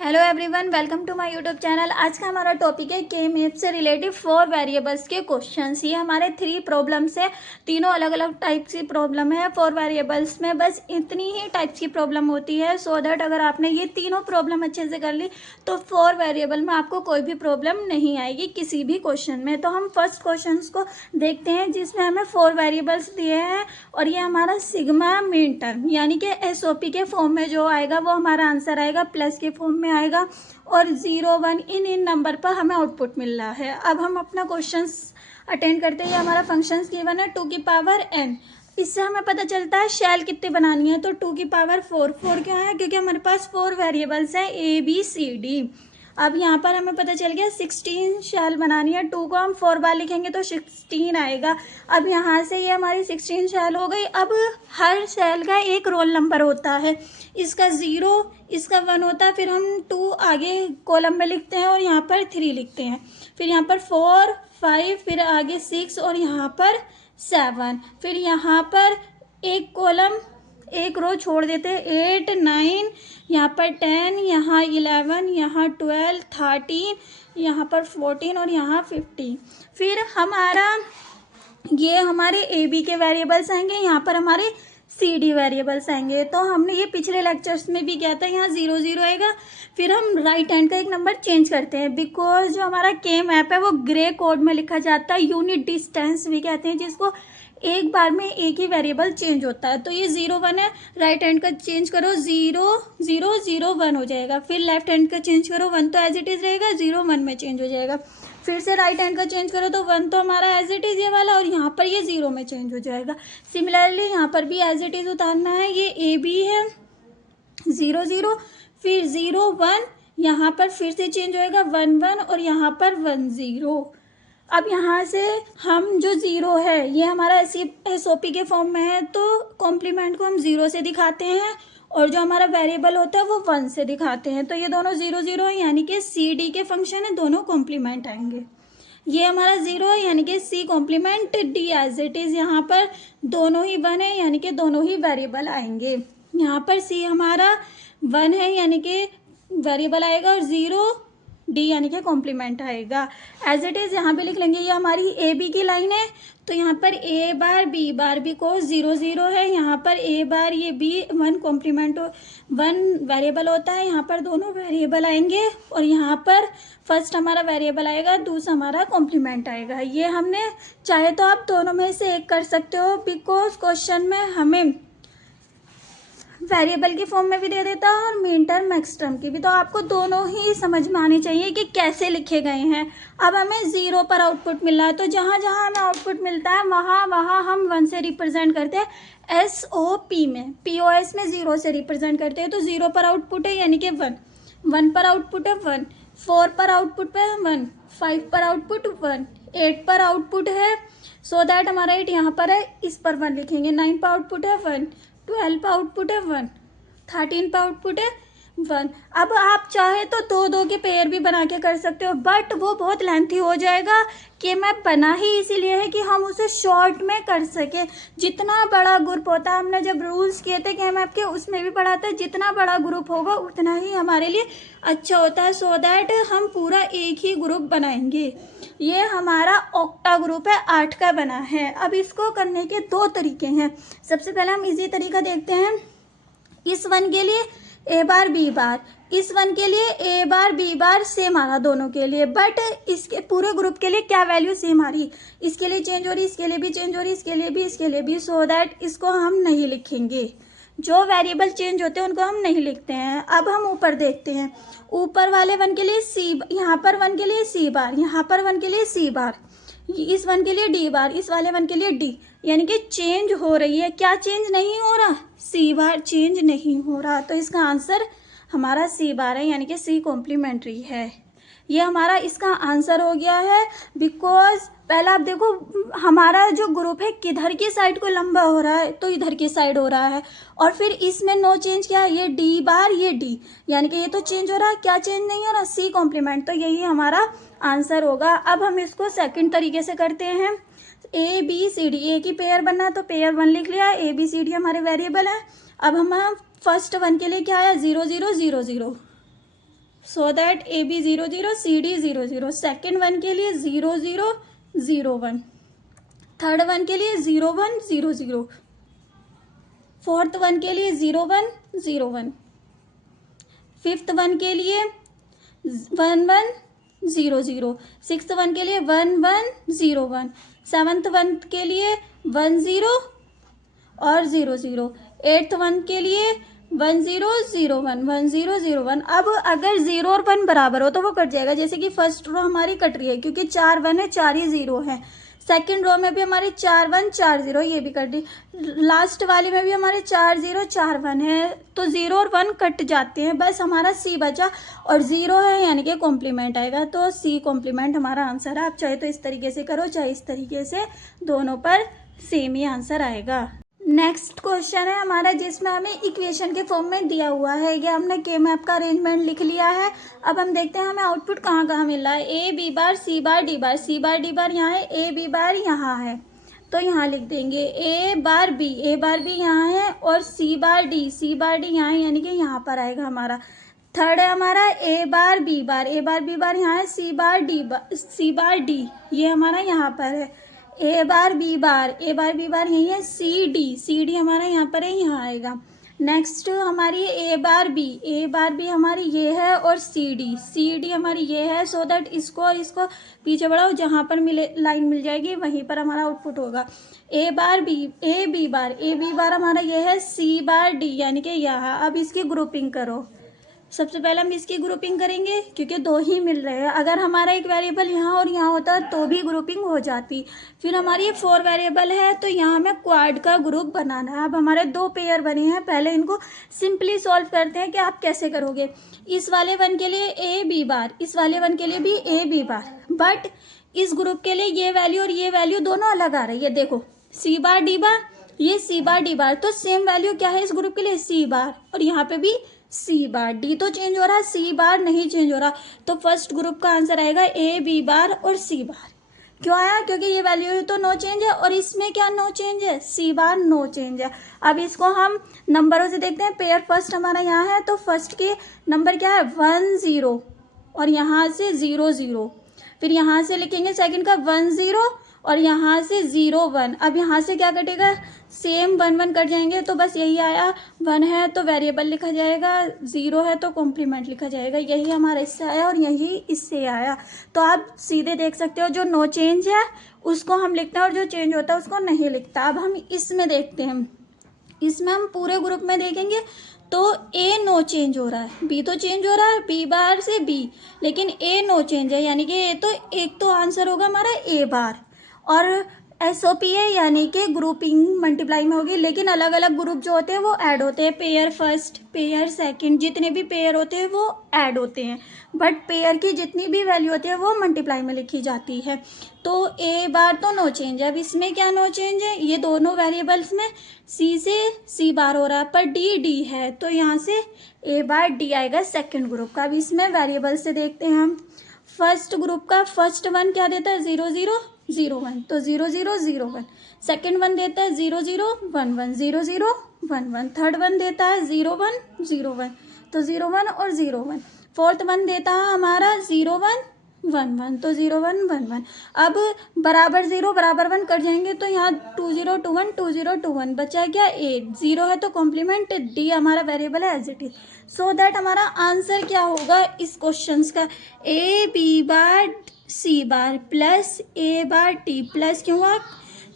Hello everyone, welcome to my YouTube channel. आज का हमारा टॉपिक है के मैप से रिलेटिव 4 वेरिएबल्स के क्वेश्चंस। ये हमारे 3 प्रॉब्लम्स है, तीनों अलग अलग टाइप्स की प्रॉब्लम है। 4 वेरिएबल्स में बस इतनी ही टाइप्स की प्रॉब्लम होती है, सो दैट अगर आपने ये तीनों प्रॉब्लम अच्छे से कर ली तो 4 वेरिएबल में आपको कोई भी प्रॉब्लम नहीं आएगी किसी भी क्वेश्चन में। तो हम फर्स्ट क्वेश्चन को देखते हैं जिसमें हमें 4 वेरिएबल्स दिए हैं और ये हमारा सिग्मा मीन टर्म यानी कि एसओपी के फॉर्म में जो आएगा वो हमारा आंसर आएगा, प्लस के फॉर्म में आएगा और 0 1 इन नंबर पर हमें आउटपुट मिल रहा है। अब हम अपना क्वेश्चन अटेंड करते हैं। हमारा फंक्शन गिवन है 2 की पावर n। इससे हमें पता चलता है शैल कितने बनानी है, तो 2 की पावर 4 क्यों है? क्योंकि हमारे पास 4 वेरिएबल्स हैं ए बी सी डी। अब यहाँ पर हमें पता चल गया 16 शैल बनानी है। 2 को हम 4 बार लिखेंगे तो 16 आएगा। अब यहाँ से ये हमारी 16 शैल हो गई। अब हर शैल का एक रोल नंबर होता है, इसका 0 इसका 1 होता है, फिर हम 2 आगे कॉलम में लिखते हैं और यहाँ पर 3 लिखते हैं, फिर यहाँ पर 4 5 फिर आगे 6 और यहाँ पर 7, फिर यहाँ पर एक कॉलम एक रो छोड़ देते हैं 8 9, यहाँ पर 10, यहाँ 11, यहाँ 12 13, यहाँ पर 14 और यहाँ 15। फिर हमारा ये हमारे ए बी के वेरिएबल्स आएंगे, यहाँ पर हमारे सी डी वेरिएबल्स आएंगे। तो हमने ये पिछले लेक्चर्स में भी किया था, यहाँ 0 0 आएगा। फिर हम राइट हैंड का एक नंबर चेंज करते हैं, बिकॉज जो हमारा के मैप है वो ग्रे कोड में लिखा जाता है, यूनिट डिस्टेंस भी कहते हैं, जिसको एक बार में एक ही वेरिएबल चेंज होता है। तो ये 0 1 है, राइट हैंड का चेंज करो 0 0 0 1 हो जाएगा। फिर लेफ्ट हैंड का चेंज करो 1 तो एज इट इज़ रहेगा, 0 1 में चेंज हो जाएगा। फिर से राइट हैंड का चेंज करो तो 1 तो हमारा एज इट इज़ ये वाला और यहाँ पर ये 0 में चेंज हो जाएगा। सिमिलरली यहाँ पर भी एज इट इज़ उतारना है। ये ए बी है 0 0, फिर 0 1, यहाँ पर फिर से चेंज होएगा 1 1 और यहाँ पर 1 0। अब यहाँ से हम जो 0 है ये हमारा एसओपी के फॉर्म में है, तो कॉम्प्लीमेंट को हम 0 से दिखाते हैं और जो हमारा वेरिएबल होता है वो 1 से दिखाते हैं। तो ये दोनों 0 0 है यानी कि सी डी के फंक्शन है, दोनों कॉम्प्लीमेंट आएंगे। ये हमारा 0 है यानी कि C complement D as it is, यहाँ पर दोनों ही 1 है यानी कि दोनों ही वेरिएबल आएंगे। यहाँ पर सी हमारा 1 है यानी कि वेरिएबल आएगा और 0 डी यानी कि कॉम्प्लीमेंट आएगा। एज इट इज़ यहाँ पे लिख लेंगे। ये हमारी ए बी की लाइन है, तो यहाँ पर ए बार बी को 0 0 है, यहाँ पर ए बार ये बी 1 कॉम्प्लीमेंट 1 वेरिएबल होता है, यहाँ पर दोनों वेरिएबल आएंगे और यहाँ पर फर्स्ट हमारा वेरिएबल आएगा, दूसरा हमारा कॉम्प्लीमेंट आएगा। ये हमने चाहे तो आप दोनों में से एक कर सकते हो, बिकॉज क्वेश्चन में हमें वेरिएबल की फॉर्म में भी दे देता है और मीन टर्म मैक्स टर्म की भी, तो आपको दोनों ही समझ में आनी चाहिए कि कैसे लिखे गए हैं। अब हमें 0 पर आउटपुट मिल रहा है, तो जहाँ जहाँ हमें आउटपुट मिलता है वहाँ वहाँ हम 1 से रिप्रेजेंट करते हैं। एसओपी में पीओएस में 0 से रिप्रेजेंट करते हैं, तो 0 पर आउटपुट है यानी कि 1, 1 पर आउटपुट है 1, 4 पर आउटपुट है 1, 5 पर आउटपुट 1, 8 पर आउटपुट है, सो दैट हमारा 8 यहाँ पर है, इस पर 1 लिखेंगे। 9 पर आउटपुट है 1, 12 पर आउटपुट है 1, 13 पर आउटपुट है 1। अब आप चाहे तो 2 के पेयर भी बना के कर सकते हो, बट वो बहुत लेंथी हो जाएगा। कि मैं बना ही इसीलिए है कि हम उसे शॉर्ट में कर सके। जितना बड़ा ग्रुप होता है, हमने जब रूल्स किए थे के मैप के उसमें भी पढ़ा था, जितना बड़ा ग्रुप होगा उतना ही हमारे लिए अच्छा होता है, सो दैट हम पूरा एक ही ग्रुप बनाएंगे। ये हमारा ऑक्टा ग्रुप है, 8 का बना है। अब इसको करने के 2 तरीके हैं। सबसे पहले हम इजी तरीका देखते हैं। इस 1 के लिए ए बार बी बार, इस 1 के लिए ए बार बी बार सेम आ रहा दोनों के लिए, बट इसके पूरे ग्रुप के लिए क्या वैल्यू सेम आ रही, इसके लिए चेंज हो रही, इसके लिए भी चेंज हो रही, इसके लिए भी, इसके लिए भी, सो दैट इसको हम नहीं लिखेंगे। जो वेरिएबल चेंज होते हैं उनको हम नहीं लिखते हैं। अब हम ऊपर देखते हैं। ऊपर वाले 1 के लिए सी, यहाँ पर 1 के लिए सी बार, यहाँ पर 1 के लिए सी बार, इस 1 के लिए डी बार, इस वाले 1 के लिए डी, यानी कि चेंज हो रही है। क्या चेंज नहीं हो रहा? सी बार चेंज नहीं हो रहा, तो इसका आंसर हमारा सी बार है यानी कि सी कॉम्प्लीमेंट्री है। ये हमारा इसका आंसर हो गया है। बिकॉज पहला आप देखो हमारा जो ग्रुप है किधर की साइड को लंबा हो रहा है, तो इधर की साइड हो रहा है, और फिर इसमें नो चेंज क्या है, ये डी बार ये डी, यानी कि ये तो चेंज हो रहा है। क्या चेंज नहीं हो रहा? सी कॉम्प्लीमेंट, तो यही हमारा आंसर होगा। अब हम इसको सेकंड तरीके से करते हैं। ए बी सी डी, ए की पेयर बनना है तो पेयर 1 लिख लिया, ए बी सी डी हमारे वेरिएबल है। अब हम फर्स्ट 1 के लिए क्या आया, 0 0 0 0, so that A B 0 0 C D 0 0। Second one के लिए 0 0 0 1, थर्ड वन के लिए 0 1 0 0, फोर्थ वन के लिए 0 1 0 1, फिफ्थ वन के लिए 1 1 0 0, सिक्स्थ वन के लिए 1 1 0 1, सेवन्थ वन के लिए 1 0 और 0 0, एट्थ वन के लिए 1 0 0 1 1 0 0 1। अब अगर 0 और 1 बराबर हो तो वो कट जाएगा, जैसे कि फर्स्ट रो हमारी कट रही है क्योंकि 4 1 है, 4 ही 0 है। सेकेंड रो में भी हमारे 4 1 4 0, ये भी कट रही। लास्ट वाली में भी हमारे 4 0 4 1 है, तो 0 और 1 कट जाते हैं, बस हमारा सी बचा और 0 है यानी कि कॉम्प्लीमेंट आएगा, तो सी कॉम्प्लीमेंट हमारा आंसर है। आप चाहे तो इस तरीके से करो, चाहे इस तरीके से, दोनों पर सेम ही आंसर आएगा। नेक्स्ट क्वेश्चन है हमारा जिसमें हमें इक्वेशन के फॉर्म में दिया हुआ है। ये हमने के मैप का अरेंजमेंट लिख लिया है। अब हम देखते हैं हमें आउटपुट कहाँ कहाँ मिल रहा है। A B bar C bar D bar, C bar D bar यहाँ है, ए बी बार यहाँ है, तो यहाँ लिख देंगे ए बार बी यहाँ है, और सी बार डी यहाँ है, यानी कि यहाँ पर आएगा हमारा। थर्ड है हमारा ए बार बी बार यहाँ है, सी बार डी ये हमारा यहाँ पर है। ए बार बी बार यही है, सी डी हमारा यहाँ पर है, यहाँ आएगा। नेक्स्ट हमारी ए बार बी हमारी ये है, और सी डी हमारी ये है। सो दैट इसको और इसको पीछे बढ़ाओ, जहाँ पर लाइन मिल जाएगी वहीं पर हमारा आउटपुट होगा। ए बी बार हमारा ये है, सी बार डी यानी कि यहाँ। अब इसकी ग्रुपिंग करो। सबसे पहले हम इसकी ग्रुपिंग करेंगे क्योंकि दो ही मिल रहे हैं। अगर हमारा एक वेरिएबल यहाँ और यहाँ होता तो भी ग्रुपिंग हो जाती। फिर हमारी ये 4 वेरिएबल है, तो यहाँ हमें क्वाड का ग्रुप बनाना है। अब हमारे 2 पेयर बने हैं, पहले इनको सिंपली सॉल्व करते हैं कि आप कैसे करोगे। इस वाले वन के लिए ए बी बार, इस वाले वन के लिए भी ए बी बार, बट इस ग्रुप के लिए ये वैल्यू और ये वैल्यू दोनों अलग आ रही है। देखो सी बार डी बार, ये सी बार डी बार, तो सेम वैल्यू क्या है इस ग्रुप के लिए, सी बार, और यहाँ पे भी सी बार। डी तो चेंज हो रहा है, सी बार नहीं चेंज हो रहा, तो फर्स्ट ग्रुप का आंसर आएगा ए बी बार और सी बार। क्यों आया, क्योंकि ये वैल्यू तो नो चेंज है, और इसमें क्या नो चेंज है, सी बार नो चेंज है। अब इसको हम नंबरों से देखते हैं। पेयर फर्स्ट हमारा यहाँ है, तो फर्स्ट के नंबर क्या है 1 0, और यहाँ से 0 0, फिर यहाँ से लिखेंगे सेकंड का 1 0, और यहाँ से 0 1। अब यहाँ से क्या कटेगा, सेम 1 1 कट जाएंगे, तो बस यही आया। 1 है तो वेरिएबल लिखा जाएगा, 0 है तो कॉम्प्लीमेंट लिखा जाएगा। यही हमारा इससे आया और यही इससे आया। तो आप सीधे देख सकते हो, जो नो चेंज है उसको हम लिखते हैं और जो चेंज होता है उसको नहीं लिखता। अब हम इसमें देखते हैं, इसमें हम पूरे ग्रुप में देखेंगे तो ए नो चेंज हो रहा है, बी तो चेंज हो रहा है, बी बार से बी, लेकिन ए नो चेंज है, यानी कि ए तो एक तो आंसर होगा हमारा ए बार। और SOP है यानी कि ग्रुपिंग मल्टीप्लाई में होगी, लेकिन अलग अलग ग्रुप जो होते हैं वो ऐड होते हैं। पेयर फर्स्ट, पेयर सेकंड, जितने भी पेयर होते हैं वो ऐड होते हैं, बट पेयर की जितनी भी वैल्यू होती है वो मल्टीप्लाई में लिखी जाती है। तो ए बार तो नो चेंज है। अब इसमें क्या नो चेंज है, ये दोनों वेरिएबल्स में सी से सी बार हो रहा है, पर डी है, तो यहाँ से ए बार डी आएगा सेकेंड ग्रुप का। अब इसमें वेरिएबल से देखते हैं हम। फर्स्ट ग्रुप का फर्स्ट वन क्या देता है, 0 0 0 1, तो 0 0 0 1। सेकेंड वन देता है 0 0 1 1 0 0 1 1। थर्ड वन देता है 0 1 0 1, तो 0 1 और 0 1। फोर्थ वन देता है हमारा 0 1 1 1, तो 0 1 1 1। अब बराबर 0 बराबर 1 कर जाएंगे, तो यहाँ 2 0 2 1 2 0 2 1 बचा क्या 8। 0 है तो कॉम्प्लीमेंट, डी हमारा वेरिएबल है as it is. So that हमारा आंसर क्या होगा इस क्वेश्चन का, A B bar C bar plus A bar T plus, क्यों हुआ,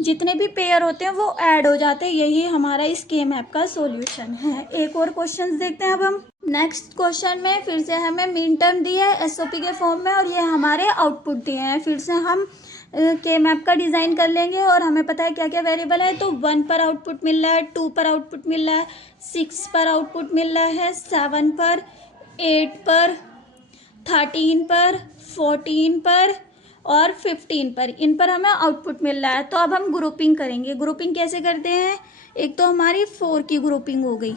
जितने भी पेयर होते हैं वो ऐड हो जाते हैं। यही हमारा इस के मैप का सॉल्यूशन है। एक और क्वेश्चन देखते हैं अब हम। नेक्स्ट क्वेश्चन में फिर से हमें मीन टर्म दी है SOP के फॉर्म में, और ये हमारे आउटपुट दिए हैं। फिर से हम के मैप का डिज़ाइन कर लेंगे, और हमें पता है क्या क्या वेरिएबल है। तो 1 पर आउटपुट मिल रहा है, 2 पर आउटपुट मिल रहा है, 6 पर आउटपुट मिल रहा है, 7 पर, 8 पर, 13 पर, 14 पर और 15 पर, इन पर हमें आउटपुट मिल रहा है। तो अब हम ग्रुपिंग करेंगे। ग्रुपिंग कैसे करते हैं, एक तो हमारी 4 की ग्रुपिंग हो गई।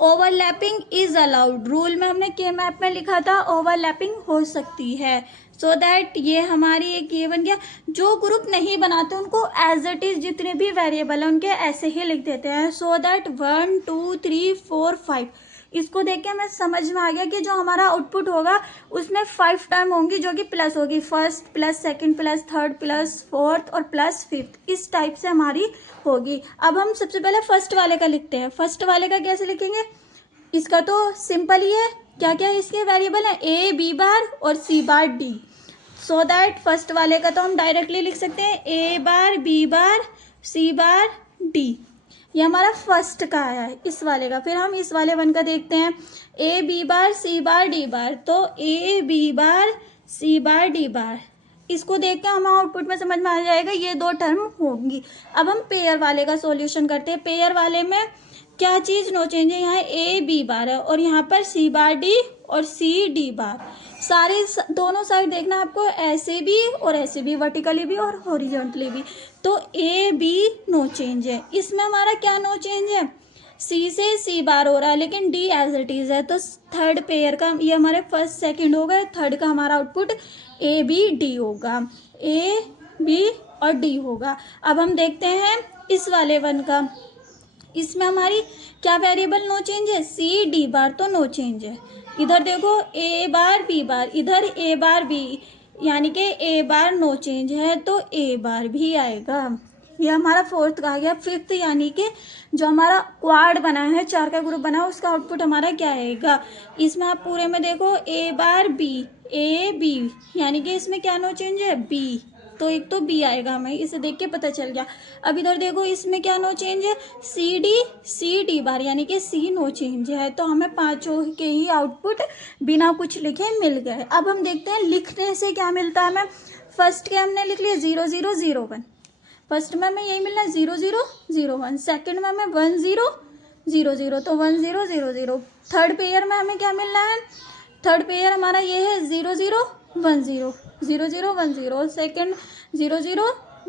ओवरलैपिंग इज अलाउड, रूल में हमने के मैप में लिखा था ओवरलैपिंग हो सकती है। सो दैट ये हमारी एक ये बन गया। जो ग्रुप नहीं बनाते उनको एज इट इज जितने भी वेरिएबल हैं उनके ऐसे ही लिख देते हैं। सो दैट 1 2 3 4 5 इसको देख के हमें समझ में आ गया कि जो हमारा आउटपुट होगा उसमें 5 टर्म होंगी जो कि प्लस होगी, first plus second plus third plus fourth और प्लस फिफ्थ, इस टाइप से हमारी होगी। अब हम सबसे पहले फर्स्ट वाले का लिखते हैं। फर्स्ट वाले का कैसे लिखेंगे, इसका तो सिंपल ही है, क्या क्या इसके वेरिएबल है, ए बी बार और सी bar D. So that first वाले का तो हम डायरेक्टली लिख सकते हैं ए बार B bar C bar D, ये हमारा फर्स्ट का आया है इस वाले का। फिर हम इस वाले वन का देखते हैं, ए B bar C bar D बार, तो A B bar C bar D बार, इसको देख के हमें आउटपुट में समझ में आ जाएगा ये 2 टर्म होंगी। अब हम पेयर वाले का सॉल्यूशन करते हैं। पेयर वाले में क्या चीज़ नो चेंज है, यहाँ ए बी बार है और यहाँ पर सी बार डी और सी डी बार। सारे दोनों साइड देखना आपको, ऐसे भी और ऐसे भी, वर्टिकली भी और हॉरिजॉन्टली भी। तो ए बी नो चेंज है, इसमें हमारा क्या नो चेंज है, सी से सी बार हो रहा है लेकिन डी एज इट इज़ है। तो थर्ड पेयर का ये हमारे फर्स्ट सेकंड हो गए, थर्ड का हमारा आउटपुट ए बी डी होगा, ए बी और डी होगा। अब हम देखते हैं इस वाले वन का, इसमें हमारी क्या वेरिएबल नो चेंज है, सी डी बार तो नो चेंज है। इधर देखो ए बार बी बार, इधर ए बार बी, यानी कि ए बार नो चेंज है तो ए बार भी आएगा। ये हमारा फोर्थ का आ गया। फिफ्थ यानी कि जो हमारा क्वाड बना है, 4 का ग्रुप बना है, उसका आउटपुट हमारा क्या आएगा, इसमें आप पूरे में देखो ए बार बी, ए बी, यानी कि इसमें क्या नो चेंज है, बी, तो एक तो बी आएगा, हमें इसे देख के पता चल गया। अब इधर देखो इसमें क्या नो चेंज है, सी डी बार, यानी कि सी नो चेंज है। तो हमें 5 के ही आउटपुट बिना कुछ लिखे मिल गए। अब हम देखते हैं लिखने से क्या मिलता है हमें। फर्स्ट के हमने लिख लिया 0 0 0 1, फर्स्ट में हमें यही मिलना है 0 0 0 1, सेकेंड में हमें 1 0 0 0, तो 1 0 0 0। थर्ड पेयर में हमें क्या मिलना है, थर्ड पेयर हमारा ये है 0 0 1 0 0 0 1 0, सेकेंड 0 0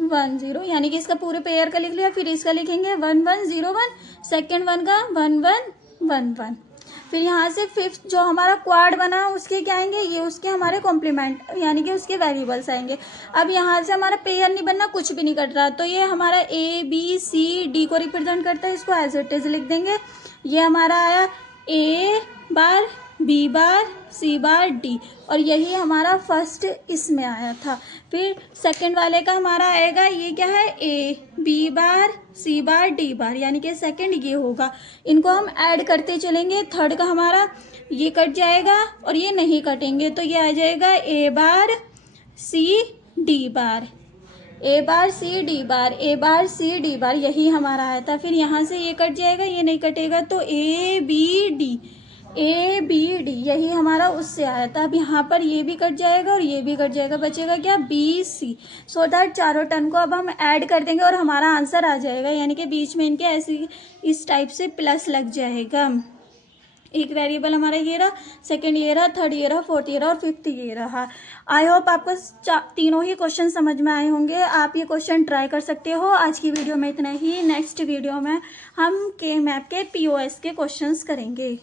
1 0, यानी कि इसका पूरे पेयर का लिख लिया। फिर इसका लिखेंगे 1 1 0 1, सेकेंड वन का 1 1 1 1। फिर यहाँ से फिफ्थ जो हमारा क्वाड बना उसके क्या आएंगे, ये उसके हमारे कॉम्प्लीमेंट यानी कि उसके वेरिएबल्स आएंगे। अब यहाँ से हमारा पेयर नहीं बनना, कुछ भी नहीं कट रहा, तो ये हमारा ए बी सी डी को रिप्रेजेंट करता है, इसको एज इट इज लिख देंगे। ये हमारा आया ए बार B bar C bar D, और यही हमारा फर्स्ट इसमें आया था। फिर सेकंड वाले का हमारा आएगा, ये क्या है, A B bar C bar D बार, यानी कि सेकंड ये होगा। इनको हम ऐड करते चलेंगे, थर्ड का हमारा ये कट जाएगा और ये नहीं कटेंगे, तो ये आ जाएगा ए बार सी डी बार, ए बार सी डी बार, ए बार सी डी बार, यही हमारा आया था। फिर यहाँ से ये कट जाएगा, ये नहीं कटेगा, तो A B D, A B D, यही हमारा उससे आया था। अब यहाँ पर ये भी कट जाएगा और ये भी कट जाएगा, बचेगा क्या, बी सी। सो दैट चारों टर्म को अब हम ऐड कर देंगे और हमारा आंसर आ जाएगा, यानी कि बीच में इनके ऐसी इस टाइप से प्लस लग जाएगा। एक वेरिएबल हमारा ये रहा, सेकंड ये रहा, थर्ड ये रहा, फोर्थ ये रहा और फिफ्थ ये रहा। आई होप आपको तीनों ही क्वेश्चन समझ में आए होंगे। आप ये क्वेश्चन ट्राई कर सकते हो। आज की वीडियो में इतना ही। नेक्स्ट वीडियो में हम के मैप के POS के क्वेश्चंस करेंगे।